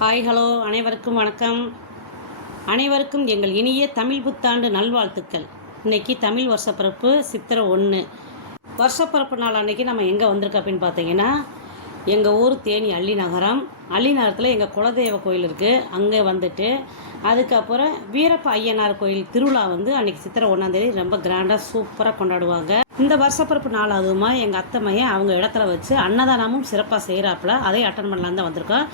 Hi hello அனைவருக்கும் வணக்கம். அனைவருக்கும் எங்கள் இனிய தமிழ் புத்தாண்டு நல்வாழ்த்துக்கள். இன்றைக்கி தமிழ் வருஷப்பிறப்பு சித்திரை 1. வருஷப்பிறப்பு நாள் அன்றைக்கி நம்ம எங்கே வந்திருக்கோம் அப்படின்னு பார்த்தீங்கன்னா, எங்கள் ஊர் தேனி அள்ளி நகரம். அள்ளி நகரத்தில் எங்கள் குலதெய்வ கோயில் இருக்குது. அங்கே வந்துட்டு அதுக்கப்புறம் வீரப்ப ஐயனார் கோயில் திருவிழா அன்றைக்கி சித்திரை 1 ரொம்ப கிராண்டாக சூப்பராக கொண்டாடுவாங்க. இந்த வருஷப்பிறப்பு நாள் அதுவுமா எங்கள் அத்தை மையன் அவங்க இடத்துல வச்சு அன்னதானமும் சிறப்பாக செய்கிறாப்புல, அதை அட்டன் பண்ணலான்னு தான் வந்திருக்கோம்.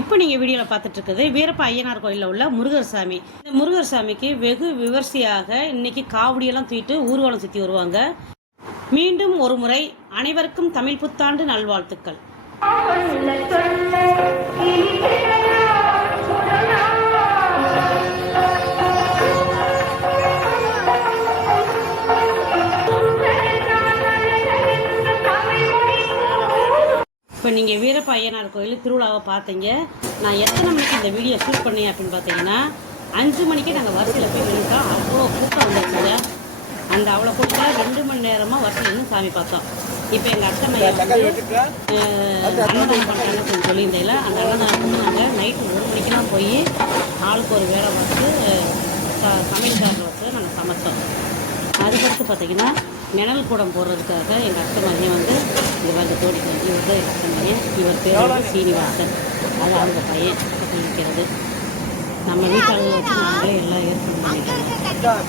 இப்போ நீங்கள் வீடியோவில் பார்த்துட்டு இருக்குது வீரப்ப ஐயனார் கோயிலில் உள்ள முருகர் சாமி. இந்த முருகர் சாமிக்கு வெகு விமர்சையாக இன்னைக்கு காவடியெல்லாம் தூக்கிட்டு ஊர்வலம் சுற்றி வருவாங்க. மீண்டும் ஒரு முறை அனைவருக்கும் தமிழ் புத்தாண்டு நல்வாழ்த்துக்கள். இப்போ நீங்கள் வீரப்ப ஐயனார் கோயில் திருவிழாவை பார்த்தீங்க. நான் எத்தனை மணிக்கு இந்த வீடியோ ஷூட் பண்ணேன் அப்படின்னு பார்த்தீங்கன்னா, 5 மணிக்கு நாங்கள் வரிசையில் போய் நின்றுட்டோம். அவ்வளோ கூட்டம் வந்துருச்சுங்க. அந்த அவ்வளோ கூட்டம் 2 மணி நேரமாக வரிசையில் நின்று சாமி பார்த்தோம். இப்போ எங்கள் அத்தை மையம் அன்னதானம் பண்ணுறாங்கன்னு கொஞ்சம் சொல்லியிருந்தேன். அந்த அன்னதானம் நாங்கள் நைட்டு 1 மணிக்கெலாம் போய் ஆளுக்கு ஒரு வேலை பார்த்து சமையல்காரில் வச்சு நாங்கள் சமைச்சோம். அதுக்கடுத்து பார்த்தீங்கன்னா, நிழல் கூடம் போடுறதுக்காக எங்கள் அத்தை மையம் இவர் தோடி இவர் தான் எங்கள் அத்தை மையம். இவர் பேர் சீனிவாசன். அது அவங்க பையன் நிற்கிறது. நம்ம வீட்டாளர்கள் வச்சு நாங்களே எல்லாம் ஏற்பாடு பண்ணிக்கிறோம்.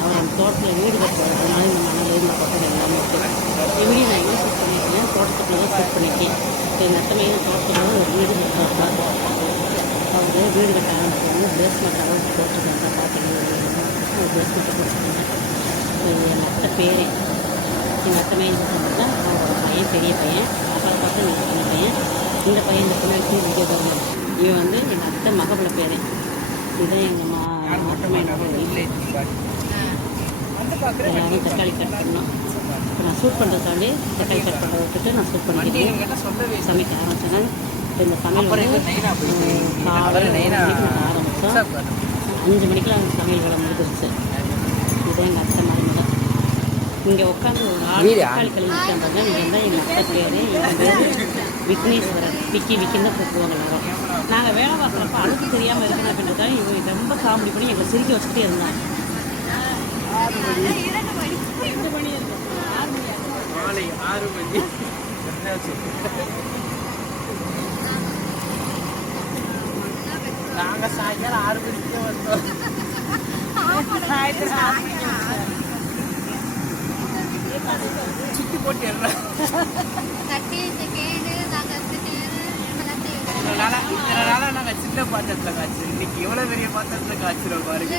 அவர் அந்த தோட்டத்தில் வீடு கட்டுறதுனால இந்த மணல் இந்த கொட்டை எல்லாமே இருக்குது. வீடியோ நான் எங்கே ஷூட் பண்ணியிருக்கேன், தோட்டத்துக்குள்ளே ஷூட் பண்ணியிருக்கேன். எங்கள் அத்தை மையம் தோட்டத்துக்குள்ள ஒரு வீடு கட்டுறாங்க. அவர் வீடு கட்ட ஆரம்பிச்சாங்க. பேஸ்மெண்ட் அளவுக்கு போட்டுருக்காங்க. பார்த்தீங்கன்னா ஒரு பேஸ்மெண்ட்டை போட்டுருக்காங்க. எங்கள் அத்தை பேர் எங்கள் அத்தை மையம் சொன்னாங்க. அவங்களோட பையன் பெரிய பையன், அப்புறம் பார்த்து எங்கள் சின்ன பையன். இந்த பையன் இந்த பிள்ளைக்கு விஜய தருணம். இவன் எங்கள் அத்தை மகப்பட பேர். இதுதான் எங்கள் அத்தை மையனோட வீட்டில் எல்லாரும் தக்காளி கட் பண்ணோம். இப்போ நான் ஷூட் பண்ணுறதாண்டி தக்காளி கட் பண்ண விட்டுட்டு நான் ஷூட் பண்ணிக்கிட்டேன். சமைக்க ஆரம்பிச்சேன். இப்போ இந்த சமையல் காலையில் ஆரம்பித்தோம். 5 மணிக்கெலாம் அந்த சமையல் வேலை முடிஞ்சிருச்சு. இதுதான் எங்கள் அத்தை மருமகள். இங்கே உட்காந்து ஒரு தக்காளி கழிவு பாருங்க. இங்கே தான் எங்கள் அத்தை பேர். எங்கள் பேர் விக்னேஸ்வரன். விக்கின்னு தான் கூப்பிடுவாங்க எல்லாரும். நாங்கள் வேலை பார்க்குறப்ப அழுக்கு தெரியாமல் இருக்கணும் அப்படின்றதுக்காக இவங்க ரொம்ப காமெடி பண்ணி எங்களை சிரிக்க வச்சுட்டே இருந்தாங்க. 2 மணி இருக்கும். 6 மணி நாங்கள் சாயங்காலம் 6 மணிக்கே வந்தோம். சுற்றி போட்டு இதனால நாங்கள் சின்ன பாத்திரத்தில் காய்ச்சல். இன்னைக்கு எவ்வளோ பெரிய பாத்திரத்தில் காய்ச்சிடும் பாருங்க.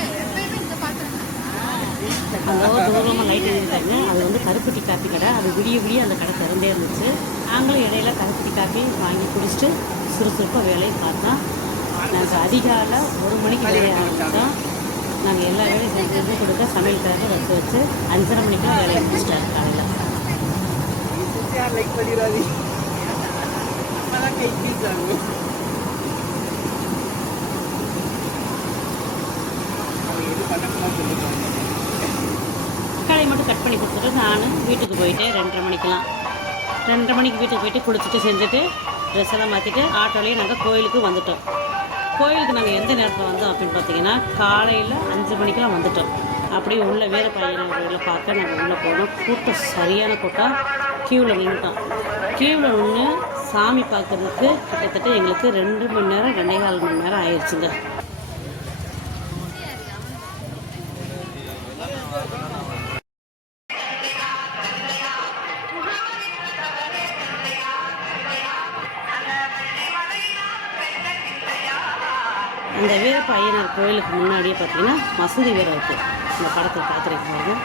அங்கே தூரமாக லைட் எழுதிட்டாங்க. அது கருப்பட்டி காப்பி கடை. அது விடிய அந்த கடை திறந்தே இருந்துச்சு. நாங்களும் இடையில கருப்பட்டி காப்பி வாங்கி குடிச்சிட்டு சுறுசுறுப்பாக வேலையை பார்த்தோம். நாங்கள் அதிகாலை 1 மணிக்கு வேலையை ஆரம்பித்தோம். நாங்கள் எல்லா வேலையும் செஞ்சு கொடுக்க சமையல்காரங்க வச்சு 5:30 மணிக்கெலாம் வேலையை முடிச்சிட்டாங்க. காலையில் தக்காளி மட்டும் கட் பண்ணி கொடுத்துட்டு நான் வீட்டுக்கு போயிட்டேன். 2:30 மணிக்கெலாம் 2:30 மணிக்கு வீட்டுக்கு போயிட்டு குளிச்சுட்டு செஞ்சுட்டு ட்ரெஸ் எல்லாம் மாற்றிட்டு ஆட்டோலேயே நாங்கள் கோயிலுக்கு வந்துட்டோம். கோயிலுக்கு நாங்கள் எந்த நேரத்தில் வந்தோம் அப்படின்னு பார்த்தீங்கன்னா, காலையில் 5 மணிக்கெலாம் வந்துட்டோம். அப்படியே உள்ள வீரப்ப ஐயனார் கோயிலில் பார்க்க நாங்கள் உள்ளே போனோம். கூட்டம் சரியான கூட்டம். க்யூவில் நின்றுட்டோம். க்யூவில் நின்று சாமி பார்க்குறதுக்கு கிட்டத்தட்ட எங்களுக்கு 2 மணி நேரம் 2.25 மணி நேரம் ஆயிடுச்சுங்க. அந்த வீரப்ப ஐயனார் கோயிலுக்கு முன்னாடியே பார்த்தீங்கன்னா மசூதி வேறு இருக்குது. இந்த படத்தில் பார்த்துருக்கோம்.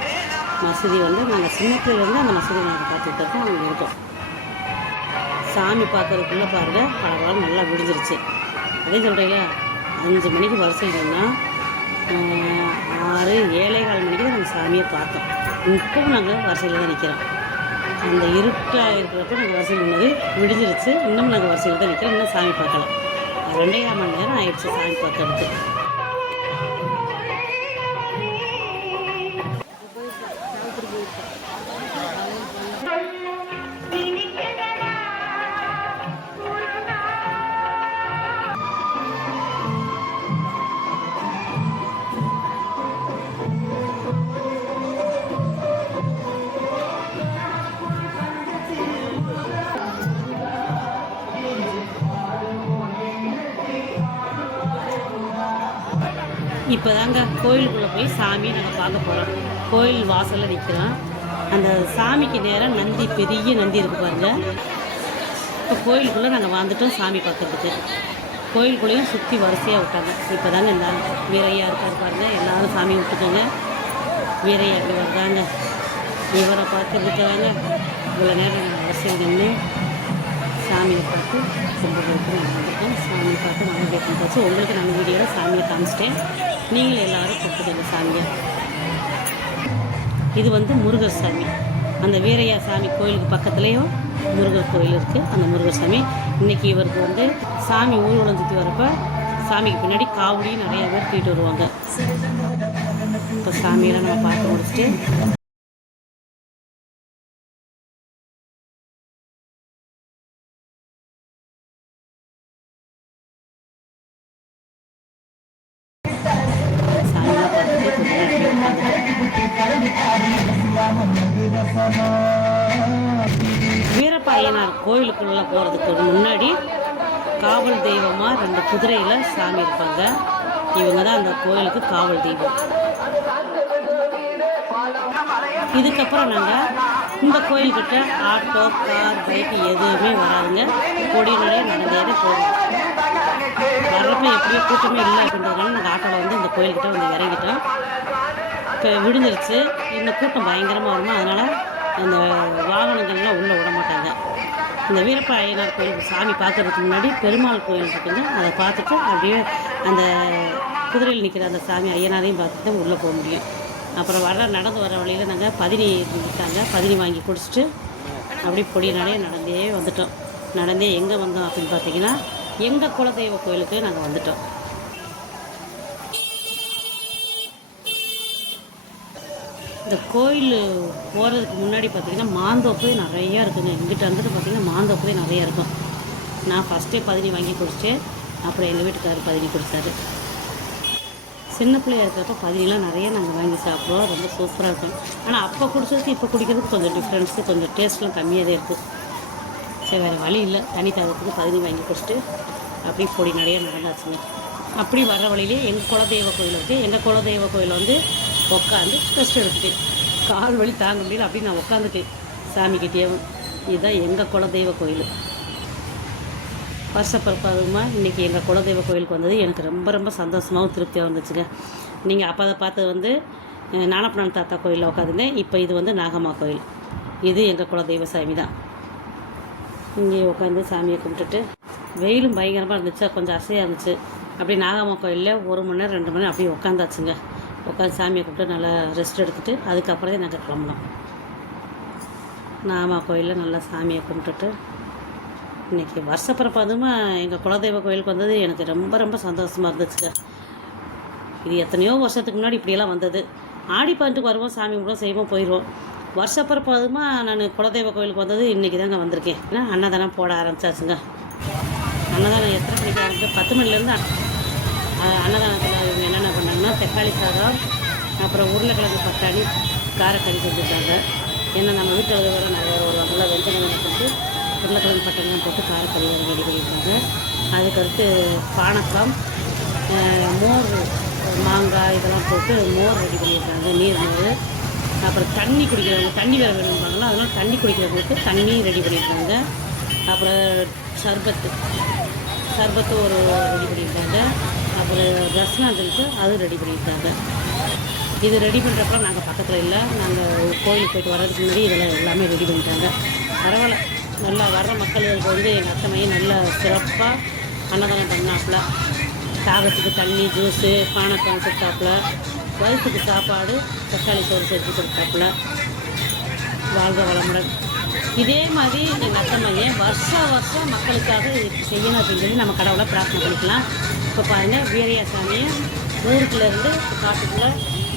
மசூதி நாங்கள் சின்ன பிள்ளைலேருந்து அந்த மசூதி நாங்கள் பார்த்துட்டு இருக்கோம். அங்கே இருக்கோம். சாமி பார்க்கறதுக்குள்ளே பாருங்கள் பழம் நல்லா விடிஞ்சிருச்சு. அதே சொல்கிறீங்களா, 5 மணிக்கு வரிசைன்னா 6, 7:15 மணிக்கு தான் நாங்கள் சாமியை பார்த்தோம். இப்போவும் நாங்கள் வரிசையில் தான் நிற்கிறோம். அந்த இருட்டாக இருக்கிறப்ப நாங்கள் வரிசையில் நின்னது விடிஞ்சிருச்சு. இன்னும் நாங்கள் வரிசையில் தான் நிற்கிறோம். இன்னும் சாமி பார்க்கலாம். 2.25 மணி நேரம் ஆயிடுச்சு சாமி பார்க்கறதுக்கு. இப்போ தாங்க கோயிலுக்குள்ளே போய் சாமியை நாங்கள் பார்க்க போகிறோம். கோயில் வாசலில் நிற்கிறோம். அந்த சாமிக்கு நேராக நந்தி, பெரிய நந்தி இருக்குது பாருங்கள். இப்போ கோயிலுக்குள்ளே நாங்கள் வந்துட்டோம் சாமி பார்க்குறதுக்கு. கோயிலுக்குள்ளேயும் சுற்றி வரிசையாக விட்டாங்க. இப்போ தாங்க இந்த வீரையா இருக்கார் பாருங்கள். எல்லோரும் சாமி விட்டுக்கோங்க. வீரையா இப்படி வருதாங்க. இவரை பார்க்கறதுக்கு தாங்க இவ்வளோ நேரம் நாங்கள் வரிசையில் நின்று சாமியை பார்த்து கும்பிட்றதுக்கு நாங்கள் வந்துட்டோம். சாமியை பார்த்து நாங்கள் கேட்கும் போச்சு. உங்களுக்கு நாங்கள் வீடியோவில் சாமியை காமிச்சிட்டேன். நீங்களும் எல்லோரும் கூப்பிட்டுக்கோங்க சாமியை. இது வந்து முருகர் சாமி. அந்த வீரையா சாமி கோயிலுக்கு பக்கத்துலேயும் முருகர் கோயில் இருக்குது. அந்த முருகர் சாமி இன்றைக்கி இவருக்கு வந்து சாமி ஊர்வலம் சுற்றி வரப்போ சாமிக்கு பின்னாடி காவடியும் நிறையா பேர் தூக்கிட்டு வருவாங்க. இப்போ சாமியெல்லாம் நம்ம பார்த்து முடிச்சுட்டு சாமியெல்லாம் பார்த்துட்டு வீரப்ப ஐயனார் கோயிலுக்குள்ளே போகிறதுக்கு முன்னாடி காவல் தெய்வமாக 2 குதிரையில் சாமி இருப்பாங்க. இவங்க தான் அந்த கோயிலுக்கு காவல் தெய்வம். இதுக்கப்புறம் நாங்கள் இந்த கோயில்கிட்ட ஆட்டோ, கார், பைக்கு எதுவுமே வராதுங்க. கொடி நிறைய நடந்தேறி போகும். வர்றப்ப எப்படியோ கூட்டமே இல்லை அப்படின்றதுனால நாங்கள் ஆட்டோவில் வந்து இந்த கோயில்கிட்ட வந்து இறங்கிட்டோம். இப்போ விழுந்துருச்சு. இந்த கூட்டம் பயங்கரமாக வருமா, அதனால் அந்த வாகனங்கள்லாம் உள்ளே விட மாட்டாங்க. இந்த வீரப்ப ஐயனார் கோயில் சாமி பார்க்கறதுக்கு முன்னாடி பெருமாள் கோயில் இருக்குங்க. அதை பார்த்துட்டு அப்படியே அந்த குதிரையில் நிற்கிற அந்த சாமி ஐயனாரையும் பார்த்துட்டு உள்ளே போக முடியும். அப்புறம் நடந்து வர வழியில் நாங்கள் பதினி விற்றாங்க. பதினி வாங்கி குடிச்சிட்டு அப்படியே பொடி நடந்தே வந்துட்டோம். நடந்தே எங்கே வந்தோம் அப்படின்னு பார்த்தீங்கன்னா எங்கள் குலதெய்வ கோயிலுக்கு நாங்கள் வந்துட்டோம். இந்த கோயில் போகிறதுக்கு முன்னாடி பார்த்திங்கன்னா மாந்தோப்பு நிறையா இருக்குங்க. எங்கிட்ட வந்துட்டு பார்த்திங்கன்னா மாந்தோப்பு நிறையா இருக்கும். நான் ஃபஸ்ட்டே பதினி வாங்கி குடிச்சிட்டு அப்புறம் எங்கள் வீட்டுக்காரர் பதினி குடித்தாரு. சின்ன பிள்ளையா இருக்கிறப்ப பதினிலாம் நிறைய நாங்கள் வாங்கி சாப்பிடுவோம். ரொம்ப சூப்பராக இருக்கும். ஆனால் அப்போ குடிச்சதுக்கு இப்போ குடிக்கிறதுக்கு கொஞ்சம் டிஃப்ரென்ஸு, கொஞ்சம் டேஸ்ட்லாம் கம்மியாக தான் இருக்குது. சரி, வேறு வழி இல்லை. தனி தாகத்துக்கு பதினி வாங்கி குடிச்சிட்டு அப்படியே பொடி நிறைய நடந்தாச்சுங்க. அப்படி வர வழியிலே எங்கள் குலதெய்வ கோயில் இருக்குது. எங்கள் குலதெய்வ கோயில் வந்து உட்காந்து ரெஸ்ட் எடுத்துட்டு கால் வலி தாங்க முடியல அப்படி நான் உட்காந்துட்டேன் சாமிக்கிட்டேவும். இதுதான் எங்கள் குலதெய்வ கோயில். வருஷப்பிறப்பாதுமா இன்றைக்கி எங்கள் குலதெய்வ கோயிலுக்கு வந்தது எனக்கு ரொம்ப ரொம்ப சந்தோஷமாகவும் திருப்தியாக வந்துச்சுங்க. நீங்கள் அப்போ அதை பார்த்தது வந்து ஞானப்பநாள் தாத்தா கோயிலில் உட்காந்துருந்தேன். இப்போ இது வந்து நாகம்மா கோயில். இது எங்கள் குலதெய்வ சாமி தான். இங்கே உட்காந்து சாமியை கும்பிட்டுட்டு வெயிலும் பயங்கரமாக இருந்துச்சு, கொஞ்சம் அசையாக இருந்துச்சு. அப்படியே நாகம்மா கோயிலில் 1 மணி நேரம் 2 மணி நேரம் அப்படியே உட்காந்தாச்சுங்க. உட்காந்து சாமியை கும்பிட்டு நல்லா ரெஸ்ட் எடுத்துகிட்டு அதுக்கப்புறம் தான் நாங்கள் கிளம்புனோம். நாகம்மா கோயிலில் நல்லா சாமியை கும்பிட்டுட்டு இன்றைக்கி வருஷப்பிறப்பு அதுவுமா எங்கள் குலதெய்வ கோயிலுக்கு வந்தது எனக்கு ரொம்ப ரொம்ப சந்தோஷமாக இருந்துச்சுங்க. இது எத்தனையோ வருஷத்துக்கு முன்னாடி இப்படியெல்லாம் வந்தது. ஆடி பதினெட்டுக்கு வருவோம், சாமி கும்பிடுவோம், செய்வோம், போயிடுவோம். வருஷப்பிறப்பு அதுவுமா நான் குலதெய்வ கோயிலுக்கு வந்தது இன்றைக்கி தாங்க வந்திருக்கேன். ஏன்னா அன்னதானம் போட ஆரம்பிச்சாச்சுங்க. அன்னதானம் எத்தனை மணிக்கு ஆரம்பிச்சு 10 மணிலேருந்து அன்னதானத்தில் இவங்க என்னென்ன பண்ணாங்கன்னா தக்காளி சாதம், அப்புறம் உருளைக்கிழங்கு பட்டாணி, காரக்கறி செஞ்சுருக்காங்க. ஏன்னா நம்ம வீட்டில் வர நிறைய வருவாங்கள, வெந்தயம் போட்டு உருளைக்கிழங்கு பட்டாணிலாம் போட்டு காரக்கறி ரெடி பண்ணியிருக்காங்க. அதுக்கடுத்து பானக்கம், மோர், மாங்காய் இதெல்லாம் போட்டு மோர் ரெடி பண்ணியிருக்காங்க, நீர் மோர். அப்புறம் தண்ணி குடிக்கிறவங்க தண்ணி வேறு வேணும்பாங்களா, அதனால் தண்ணி குடிக்கிறவங்களுக்கு தண்ணி ரெடி பண்ணியிருக்காங்க. அப்புறம் சர்பத்து ஒரு ரெடி பண்ணியிருக்காங்க. அப்புறம் ரஸ்னாந்துக்கு அது ரெடி பண்ணியிருக்காங்க. இது ரெடி பண்ணுறப்ப நாங்கள் பக்கத்தில் இல்லை, நாங்கள் கோயிலுக்கு போய்ட்டு வர்றதுக்கு முன்னாடி இதெல்லாம் எல்லாமே ரெடி பண்ணிட்டாங்க. பரவாயில்ல, நல்லா வர்ற மக்களுக்கு வந்து எங்கள் அத்தை மையம் நல்லா சிறப்பாக அன்னதானம் பண்ணாப்புல. தாகத்துக்கு தண்ணி, ஜூஸு, பானக்கம் கொடுத்தாப்புல, வயிற்றுக்கு சாப்பாடு, தக்காளி சோறு சேர்த்து கொடுத்தாப்புல. வாழ்க வளமுடன். இதே மாதிரி எங்கள் அத்தை மையம் வருஷம் மக்களுக்காக செய்யணும் அப்படின்னு சொல்லி நம்ம கடவுளை பிரார்த்தனை பண்ணிக்கலாம். இப்போ பாருங்கள், வீரையா சாமியை ஊருக்குள்ளேருந்து காட்டுக்குள்ளே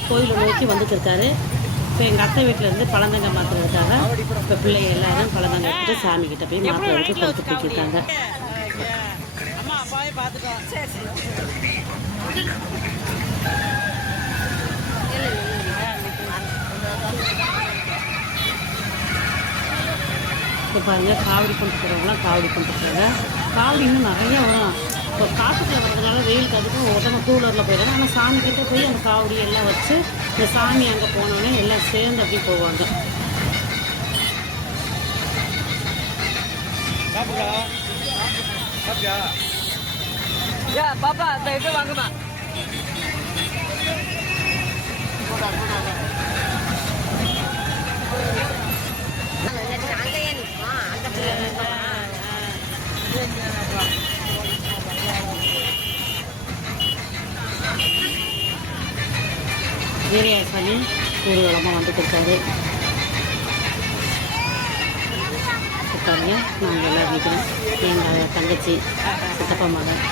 கோயிலை நோக்கி வந்துட்டு இருக்காரு. இப்போ எங்கள் அத்தை வீட்டிலேருந்து பழந்தங்க மாற்றுறதுக்காக இப்போ பிள்ளைங்க எல்லாரும் பழந்தங்க எடுத்துட்டு சாமிக்கிட்ட போய் மாற்றுறதுக்கு கொடுத்து போய்க்கிருக்காங்க. இப்போ பாருங்கள், காவடி கொண்டு போகிறவங்களாம் காவடி கொண்டு போகிறாங்க. காவடி இன்னும் நிறையா வரும். இப்போ காட்டுக்குள்ள வரதுனால வெயிலுக்கு அதுக்கும் ஒருத்தவங்க டூ வீலரில் போயிடுறாங்க. ஆனால் சாமி கிட்டே போய் அந்த காவடி எல்லாம் வச்சு இந்த சாமி அங்கே போனோடனே எல்லாம் சேர்ந்து அப்படி போவாங்க. பாப்பா அந்த இது வாங்குமா வீரயாசாமி ஊர்வலமாக வந்துட்டு இருக்காரு. உட்காருங்க. நாங்கள் எல்லாம் வீட்டிலும் எங்கள் தங்கச்சி, சித்தப்பா மகன்,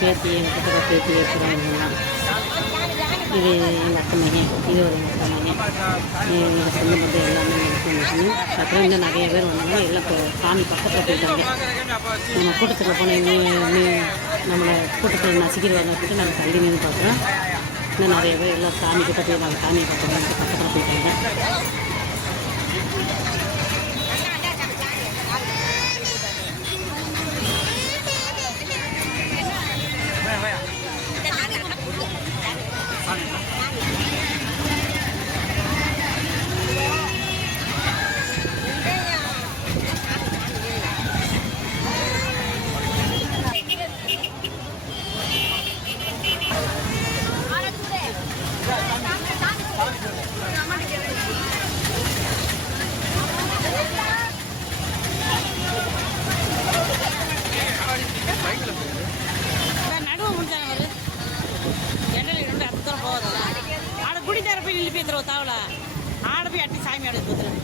பேத்தி, எங்கள் சித்தப்பா பேத்தி இருக்கிறாங்கலாம். இது எங்கள் அத்தை மகன், இது ஒரு எங்கள் அத்தை மகன், எங்கள் சொந்த பந்தம் எல்லாமே இருக்கணும். அப்புறம் இன்னும் நிறைய பேர் வந்தாங்க. எல்லாம் இப்போ சாமி பக்கத்தில் போயிட்டாங்க. நம்ம கூட்டத்தில் போனோம், நம்மளை கூட்டத்தில் நசுக்கிடுவாங்க அப்படின்ட்டு நாங்கள் தள்ளி நின்று பார்க்குறோம். இன்னும் நிறைய பேர் எல்லாம் சாமி கிட்ட போய் நாங்கள் சாமியை பார்க்குறோம், பக்கத்தில் போயிட்டாங்க. நடுவு முடிஞ்சாங்க ஒரு எண்ணெயில் ரெண்டு அத்து தூரம் போகிறதா ஆட குடி தர போய் நில்லு பேத்துருவோம் தாவல ஆட போய் அட்டி சாமி ஆட போத்துறேன்.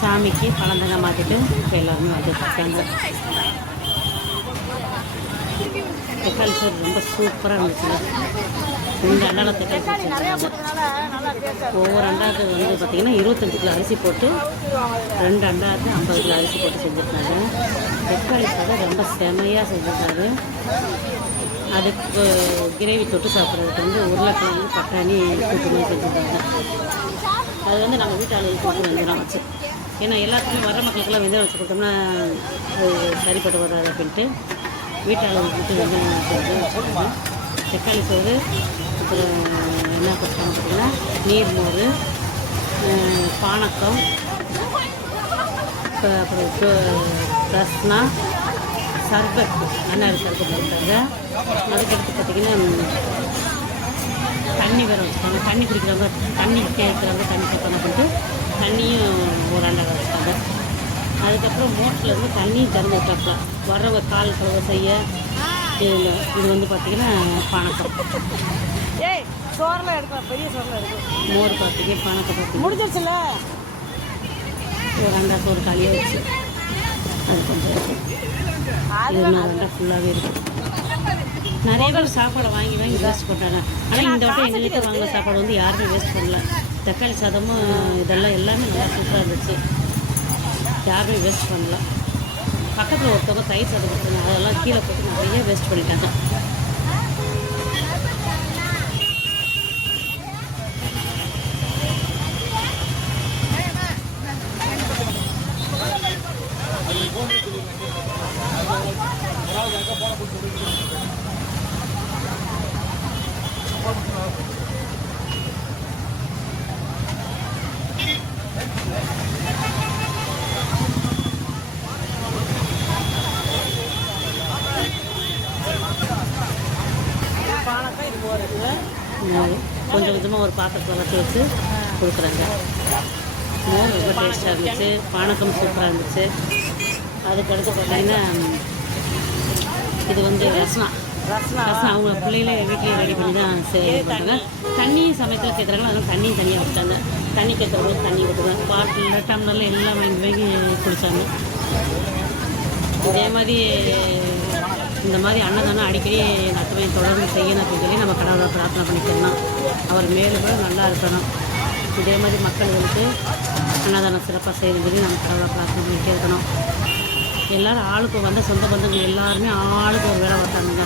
சாமிக்கு பழந்தங்க மாற்றிட்டு இப்போ எல்லாருமே வந்துட்டுருக்காங்க. தக்காளி சோறு ரொம்ப சூப்பராக இருந்துச்சுங்க. இந்த அண்டாவில் தக்காளி சோறு ஒவ்வொரு அண்டாவுக்கு வந்து பார்த்திங்கன்னா 25 கிலோ அரிசி போட்டு 2 அண்டாவுக்கு 50 கிலோ அரிசி போட்டு செஞ்சுருக்காங்க. தக்காளி சாதம் ரொம்ப செமையாக செஞ்சுருக்காரு. அதுக்கு கிரேவி தொட்டு சாப்பிட்றதுக்கு வந்து உருளைக்கிழங்கு பட்டாணி கூட்டுமே செஞ்சுருக்காங்க. அது வந்து நம்ம வீட்டு ஆளுகளுக்கு வந்து வெந்தயம் வச்சு, ஏன்னா எல்லாத்துக்குமே வர மக்களுக்கெல்லாம் வெந்தயம் வச்சு கொடுத்தோம்னா அது சரிப்பட்டு வராது அப்படின்ட்டு வீட்டு ஆளுகளுக்கு மட்டும் வெந்தயம் செஞ்சு வச்சுருக்காங்க. தக்காளி சோறு, அப்புறம் என்ன கொடுத்தாங்க பார்த்தீங்கன்னா நீர்மோர், பானக்கம், அப்புறம் ரஸ்னா, சர்பத், அன்னாரி சர்பத் கொடுத்தாங்க. அதுக்கடுத்து பார்த்திங்கன்னா தண்ணி வேறு வச்சுட்டாங்க. தண்ணி குடிக்கிறவங்க தண்ணி கேட்குறவங்க தண்ணி கேட்பாங்க அப்படின்ட்டு தண்ணியும் ஒரு அண்டை வச்சுட்டாங்க. அதுக்கப்புறம் மோட்டர்லேருந்து தண்ணியும் திறந்து விட்டாக்கலாம் வர்றவங்க கால் கழுவ செய்ய. இது வந்து பார்த்திங்கன்னா பானக்கம். சோறில் எடுக்கலாம், பெரிய சோறில் எடுக்கும். மோர் பார்த்திங்க பானக்கம் பார்த்திங்க முடிஞ்சிருச்சுல்ல. ஒரு அண்டா சோறு காலியாக வச்சு அது கொஞ்சம் இது இன்னொரு அண்டா ஃபுல்லாகவே இருக்கும். நிறைய பேர் சாப்பாடை வாங்கி வேஸ்ட் பண்ணுறாங்க. ஆனால் இந்த வட்டம் எங்கள் வீட்டில் வாங்கின சாப்பாடு வந்து யாருமே வேஸ்ட் பண்ணல. தக்காளி சாதமும் இதெல்லாம் எல்லாமே நல்லா சூப்பராக இருந்துச்சு. யாருமே வேஸ்ட் பண்ணல. பக்கத்தில் ஒருத்தவங்க தயிர் சாதம் கொடுத்தாங்க, அதெல்லாம் கீழே போட்டு நிறைய வேஸ்ட் பண்ணிட்டாங்க. கொஞ்சம் கொஞ்சமாக ஒரு பாத்திரத்தில் வச்சு வச்சு கொடுக்குறாங்க. மோர் ரொம்ப டேஸ்ட்டாக இருந்துச்சு. பானக்கம் சூப்பராக இருந்துச்சு. அதுக்கடுத்து பார்த்தீங்கன்னா இது வந்து ரஸ்னா அவங்க பிள்ளைகளே வீட்லேயே ரெடி பண்ணி தான் பண்ணுறாங்க. தண்ணியும் சமயத்தில் கேட்குறாங்களோ அதெல்லாம் தண்ணியும் தனியாக வச்சுட்டாங்க. தண்ணி கேட்குறவங்களுக்கு தண்ணி ஊற்றுறாங்க. பாட்டில் டம்ளரில் எல்லாம் வாங்கி குடித்தாங்க. இதே மாதிரி இந்த மாதிரி அன்னதானம் அடிக்கடி நட்டுவை தொடர்ந்து செய்யணும் அப்படின்னு சொல்லி நம்ம கடவுளை பிரார்த்தனை பண்ணிக்கலாம். அவர் மேலும் கூட நல்லா இருக்கணும். இதே மாதிரி மக்களுக்கு அன்னதானம் சிறப்பாக செய்யணும்னு சொல்லி நம்ம கடவுளை பிரார்த்தனை பண்ணிட்டே இருக்கணும். எல்லோரும் ஆளுக்கு வந்த சொந்த பந்தங்கள் எல்லாருமே ஆளுக்கு ஒரு வேலை பார்த்தாங்க.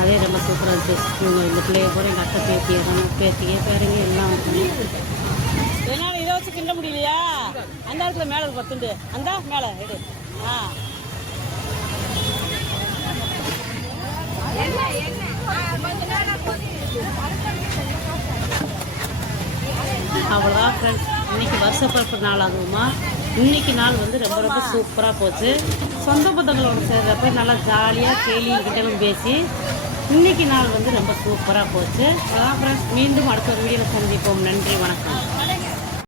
அதே ரொம்ப சூப்பராக இருந்துச்சு. இவங்க இந்த பிள்ளைய கூட எங்கள் அத்தை பேத்திங்க பேருங்க எல்லாம் என்னால இதை வச்சு கிண்ட முடியலையா? அந்த இடத்துல மேலே ஒரு பத்துண்டு அந்த மேலே எடு. அவ்வளோதான் ஃப்ரெண்ட்ஸ். இன்றைக்கி வருஷப்பிறப்பு நாள் ஆகுமா. இன்றைக்கி நாள் வந்து ரொம்ப ரொம்ப சூப்பராக போச்சு. சொந்த பந்தங்களோட சேர்றப்ப நல்லா ஜாலியாக கேலிங்கிட்டலும் பேசி இன்றைக்கி நாள் வந்து ரொம்ப சூப்பராக போச்சு. அதான் ஃப்ரெண்ட்ஸ், மீண்டும் அடுத்த ஒரு வீடியோவில் சந்திப்போம். நன்றி, வணக்கம்.